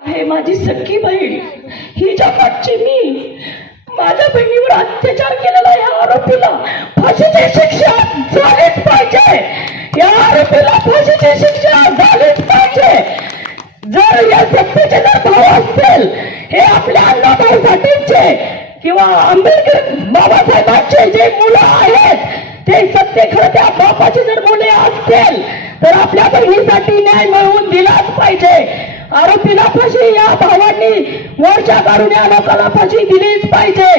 आहे माझी सख्खी बहीण, हिच्या पाठची मी. माझ्या बहिणीवर अत्याचार केलेला या आरोपीला फाशीची शिक्षा झालीच पाहिजे. या आरोपीला फाशीची शिक्षा झालीच पाहिजे. जर या सत्तेचे जर भाव असतील, हे आपल्या अण्णाभाऊ साठेंचे किंवा आंबेडकर बाबासाहेबांचे जे मुलं आहेत, ते सत्य खरं त्या बापाची जर मुले असतील तर आपल्या बहिणीसाठी न्याय मिळवून दिलाच पाहिजे. आरोपीला फाशी या भावांनी मोर्चा काढून या लोकांना फाशी दिलीच पाहिजे.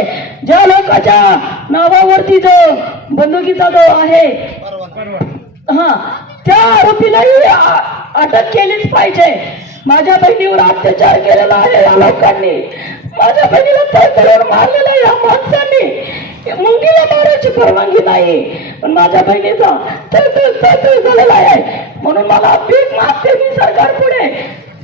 ज्या लोकांच्या नावावरती जो बंदुकीचा जो आहे, त्या आरोपीलाही अटक केलीच पाहिजे. माझ्या बहिणीवर अत्याचार केलेला आहे या लोकांनी. माझ्या बहिणीला तळतळून मारलेला या माणसांनी. मुंगीला मारायची परवानगी नाही, पण माझ्या बहिणीचा तळतळ झालेला आहे. म्हणून मला भीक मागते मी सरकार पुढे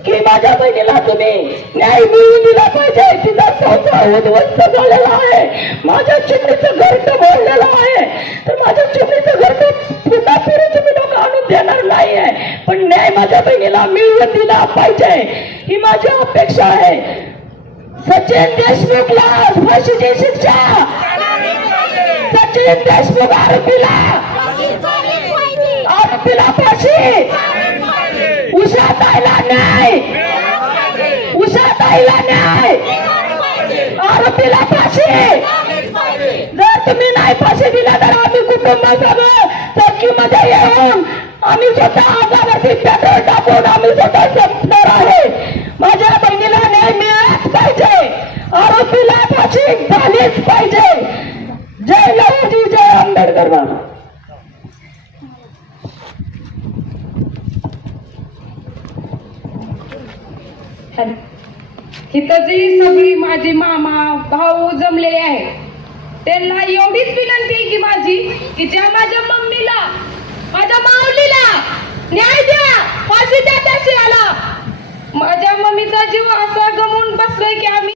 की माझ्या बहिणीला तुम्ही न्याय मिळवून दिला पाहिजे. तिचा संसार उद्ध्वस्त झालेला आहे. माझ्या चिमणीचं घरट मोडलेलं आहे, तर माझ्या चिमणीचं घरट पुन्हा फिरून तुम्ही लोक आणून देणार नाही आहे. पण न्याय माझ्या बहिणीला मिळवून दिला पाहिजे, ही माझी अपेक्षा आहे. सचिन देशमुखला फाशीची शिक्षा. सचिन देशमुख आरोपीला फाशी. उषाताईला न्याय. उषाताईला न्याय. आरोपीला फाशी. जर तुम्ही नाही फाशी दिला तर आम्ही कुटुंबासह चक्कीमध्ये येऊन आम्ही स्वतः अंगावरती पेट्रोल टाकून आम्ही स्वतः संपणार आहे. माझ्या बहिणीला न्याय मिळालाच पाहिजे. आरोपीला फाशी झालीच पाहिजे. जय लहूजी, जय आंबेडकर बाबा. इथं जी सगळी माझी मामा भाऊ जमलेले आहेत, त्यांना एवढीच विनंती आहे की माझी, की ज्या माझ्या मम्मीला, माझ्या माऊलीला